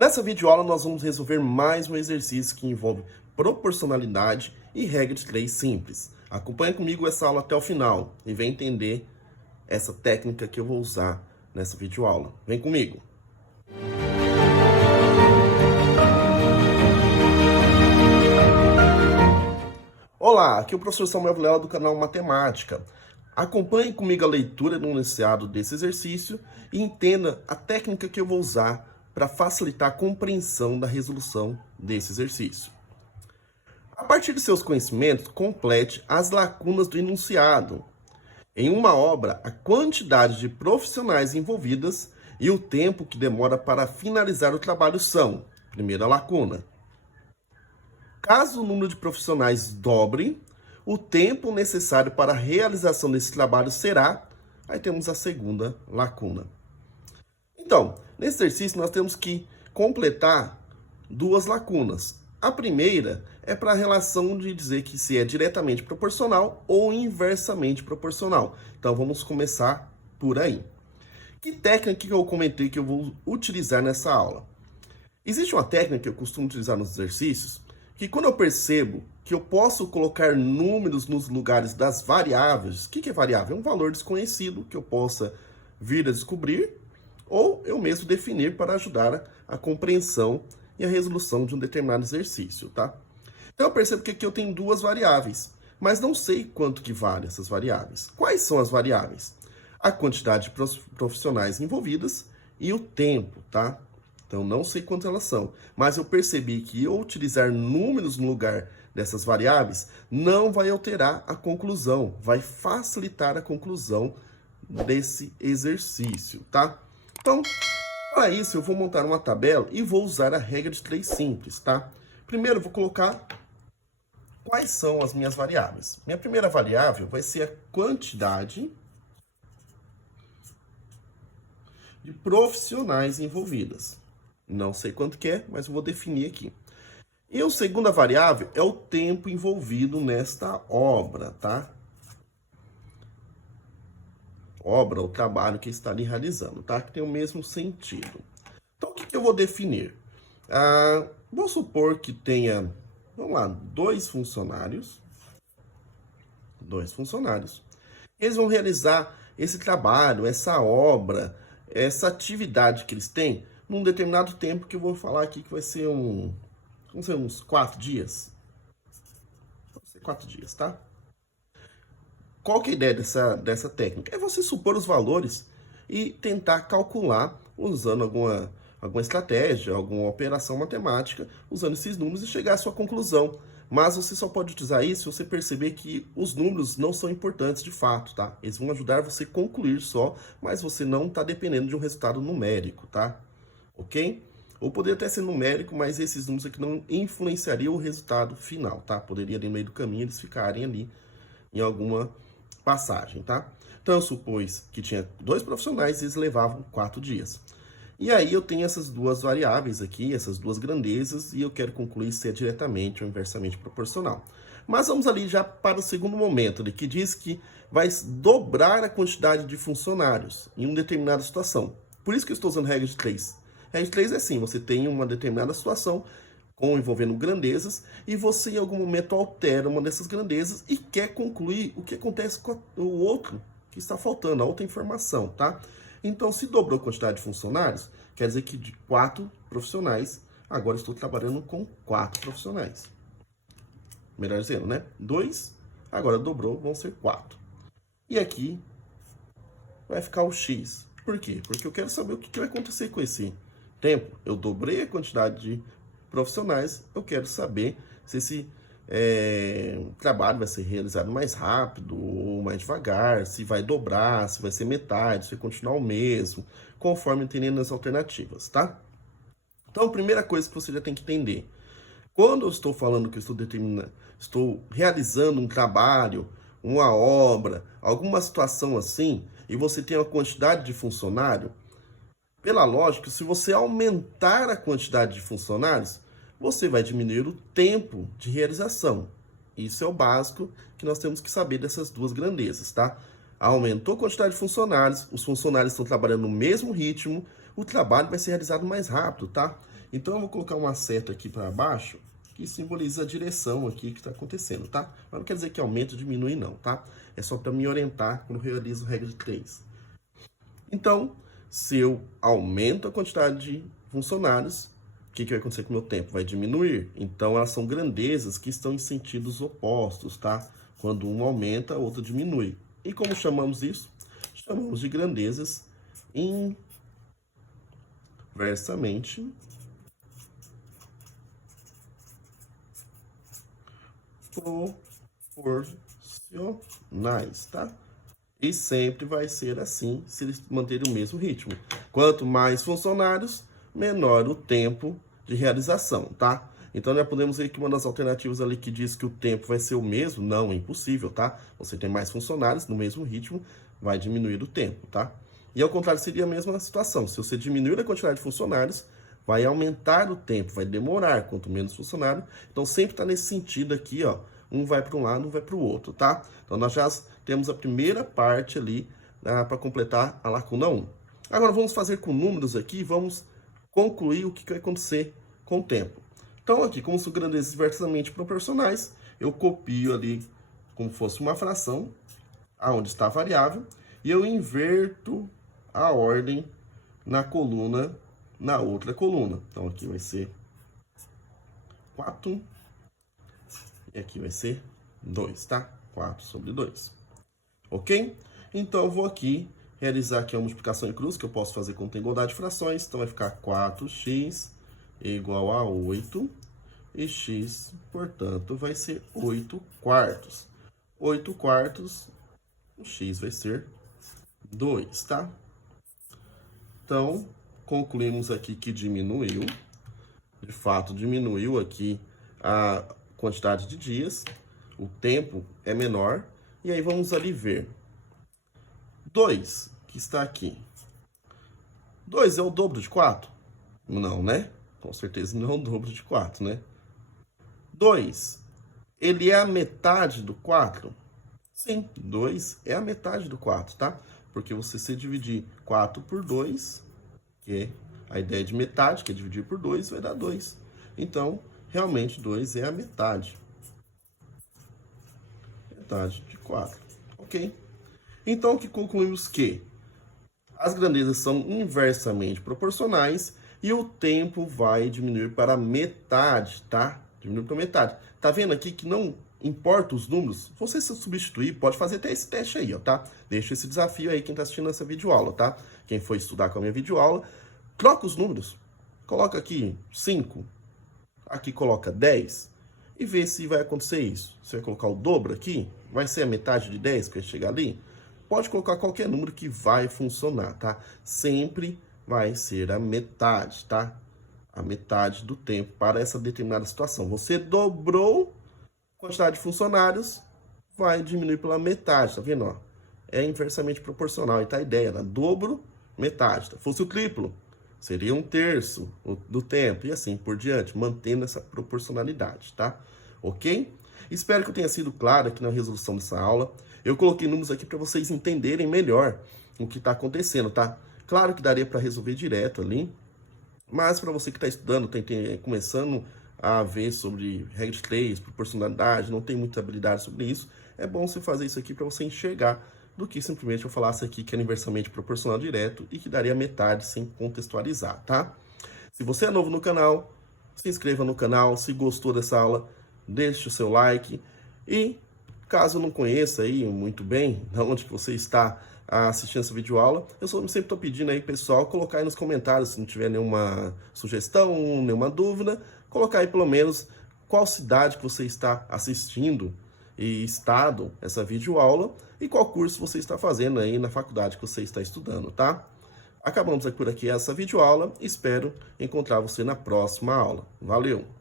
Nessa videoaula nós vamos resolver mais um exercício que envolve proporcionalidade e regra de 3 simples. Acompanhe comigo essa aula até o final e vem entender essa técnica que eu vou usar nessa videoaula. Vem comigo! Olá, aqui é o professor Samuel Vilela do canal Matemática. Acompanhe comigo a leitura do enunciado desse exercício e entenda a técnica que eu vou usar para facilitar a compreensão da resolução desse exercício. A partir de seus conhecimentos, complete as lacunas do enunciado. Em uma obra, a quantidade de profissionais envolvidas e o tempo que demora para finalizar o trabalho são: primeira lacuna. Caso o número de profissionais dobre, o tempo necessário para a realização desse trabalho será... Aí temos a segunda lacuna. Então, nesse exercício nós temos que completar duas lacunas. A primeira é para a relação de dizer que se é diretamente proporcional ou inversamente proporcional. Então vamos começar por aí. Que técnica que eu comentei que eu vou utilizar nessa aula? Existe uma técnica que eu costumo utilizar nos exercícios, que quando eu percebo que eu posso colocar números nos lugares das variáveis, o que é variável? É um valor desconhecido que eu possa vir a descobrir, ou eu mesmo definir para ajudar a compreensão e a resolução de um determinado exercício, tá? Então eu percebo que aqui eu tenho duas variáveis, mas não sei quanto que vale essas variáveis. Quais são as variáveis? A quantidade de profissionais envolvidas e o tempo, tá? Então não sei quantas elas são, mas eu percebi que eu utilizar números no lugar dessas variáveis não vai alterar a conclusão, vai facilitar a conclusão desse exercício, tá? Então, para isso, eu vou montar uma tabela e vou usar a regra de 3 simples, tá? Primeiro, eu vou colocar quais são as minhas variáveis. Minha primeira variável vai ser a quantidade de profissionais envolvidas. Não sei quanto que é, mas eu vou definir aqui. E a segunda variável é o tempo envolvido nesta obra, tá? Obra, o trabalho que está ali realizando, tá? Que tem o mesmo sentido. Então, o que eu vou definir? Vou supor que tenha, vamos lá, dois funcionários. Eles vão realizar esse trabalho, essa obra, essa atividade que eles têm num determinado tempo que eu vou falar aqui que vai ser uns 4 dias. Vai ser 4 dias, tá? Qual que é a ideia dessa técnica? É você supor os valores e tentar calcular usando alguma estratégia, alguma operação matemática, usando esses números e chegar à sua conclusão. Mas você só pode utilizar isso se você perceber que os números não são importantes de fato, tá? Eles vão ajudar você a concluir só, mas você não está dependendo de um resultado numérico, tá? Ok? Ou poderia até ser numérico, mas esses números aqui não influenciariam o resultado final, tá? Poderia ali no meio do caminho eles ficarem ali em alguma passagem, tá? Então eu supus que tinha 2 profissionais e eles levavam 4 dias. E aí eu tenho essas duas variáveis aqui, essas duas grandezas, e eu quero concluir se é diretamente ou inversamente proporcional. Mas vamos ali já para o segundo momento, que diz que vai dobrar a quantidade de funcionários em uma determinada situação. Por isso que eu estou usando regra de 3. Regra de 3 é assim, você tem uma determinada situação envolvendo grandezas, e você em algum momento altera uma dessas grandezas e quer concluir o que acontece com o outro que está faltando, a outra informação, tá? Então, se dobrou a quantidade de funcionários, quer dizer que de 4 profissionais, agora estou trabalhando com 4 profissionais. Melhor dizendo, né? 2, agora dobrou, vão ser 4. E aqui vai ficar o X. Por quê? Porque eu quero saber o que vai acontecer com esse tempo. Eu dobrei a quantidade de profissionais, eu quero saber se esse trabalho vai ser realizado mais rápido ou mais devagar, se vai dobrar, se vai ser metade, se vai continuar o mesmo, conforme entendendo as alternativas, tá? Então, a primeira coisa que você já tem que entender, quando eu estou falando que eu estou realizando um trabalho, uma obra, alguma situação assim, e você tem uma quantidade de funcionário, pela lógica, se você aumentar a quantidade de funcionários, você vai diminuir o tempo de realização. Isso é o básico que nós temos que saber dessas duas grandezas, tá? Aumentou a quantidade de funcionários, os funcionários estão trabalhando no mesmo ritmo, o trabalho vai ser realizado mais rápido, tá? Então eu vou colocar uma seta aqui para baixo, que simboliza a direção aqui que está acontecendo, tá? Mas não quer dizer que aumenta ou diminui não, tá? É só para me orientar quando eu realizo regra de 3. Então, se eu aumento a quantidade de funcionários, o que vai acontecer com o meu tempo? Vai diminuir. Então, elas são grandezas que estão em sentidos opostos, tá? Quando um aumenta, o outro diminui. E como chamamos isso? Chamamos de grandezas inversamente proporcionais, tá? E sempre vai ser assim, se eles manterem o mesmo ritmo. Quanto mais funcionários, menor o tempo de realização, tá? Então, já podemos ver que uma das alternativas ali que diz que o tempo vai ser o mesmo, não, é impossível, tá? Você tem mais funcionários no mesmo ritmo, vai diminuir o tempo, tá? E ao contrário, seria a mesma situação. Se você diminuir a quantidade de funcionários, vai aumentar o tempo, vai demorar, quanto menos funcionário. Então, sempre está nesse sentido aqui, ó. Um vai para um lado, um vai para o outro, tá? Então, nós já temos a primeira parte ali para completar a lacuna 1. Agora, vamos fazer com números aqui, vamos concluir o que vai acontecer com o tempo. Então, aqui, como são grandezas inversamente proporcionais, eu copio ali como fosse uma fração, aonde está a variável, e eu inverto a ordem na coluna, na outra coluna. Então, aqui vai ser 4, e aqui vai ser 2, tá? 4 sobre 2. Ok? Então, eu vou aqui realizar aqui a multiplicação em cruz, que eu posso fazer quando tem igualdade de frações. Então, vai ficar 4x igual a 8. E x, portanto, vai ser 8 quartos. 8 quartos, o x vai ser 2, tá? Então, concluímos aqui que diminuiu. De fato, diminuiu aqui a quantidade de dias. O tempo é menor. E aí, vamos ali ver. 2, que está aqui. 2 é o dobro de 4? Não, né? Com certeza não é o dobro de 4, né? 2, ele é a metade do 4? Sim, 2 é a metade do 4, tá? Porque se dividir 4 por 2, que é a ideia de metade, que é dividir por 2, vai dar 2. Então, realmente, 2 é a metade. Metade de 4, ok? Então, aqui concluímos que as grandezas são inversamente proporcionais e o tempo vai diminuir para metade, tá? Diminui para metade. Tá vendo aqui que não importa os números? Você se substituir, pode fazer até esse teste aí, ó, tá? Deixa esse desafio aí quem tá assistindo essa videoaula, tá? Quem for estudar com a minha videoaula, troca os números. Coloca aqui 5, aqui coloca 10 e vê se vai acontecer isso. Você vai colocar o dobro aqui, vai ser a metade de 10 que vai chegar ali? Pode colocar qualquer número que vai funcionar, tá? Sempre vai ser a metade, tá? A metade do tempo para essa determinada situação. Você dobrou a quantidade de funcionários, vai diminuir pela metade, tá vendo? Ó? É inversamente proporcional, e tá a ideia, né? Dobro, metade. Se fosse o triplo, seria 1/3 do tempo, e assim por diante, mantendo essa proporcionalidade, tá? Ok? Espero que eu tenha sido claro aqui na resolução dessa aula. Eu coloquei números aqui para vocês entenderem melhor o que está acontecendo, tá? Claro que daria para resolver direto ali, mas para você que está estudando, está começando a ver sobre regra de 3, proporcionalidade, não tem muita habilidade sobre isso, é bom você fazer isso aqui para você enxergar do que simplesmente eu falasse aqui que era inversamente proporcional direto e que daria metade sem contextualizar, tá? Se você é novo no canal, se inscreva no canal, se gostou dessa aula, deixe o seu like e caso não conheça aí muito bem de onde que você está assistindo essa videoaula, eu sempre estou pedindo aí, pessoal, colocar aí nos comentários, se não tiver nenhuma sugestão, nenhuma dúvida, colocar aí pelo menos qual cidade que você está assistindo e estado essa videoaula e qual curso você está fazendo aí na faculdade que você está estudando, tá? Acabamos por aqui essa videoaula, espero encontrar você na próxima aula. Valeu!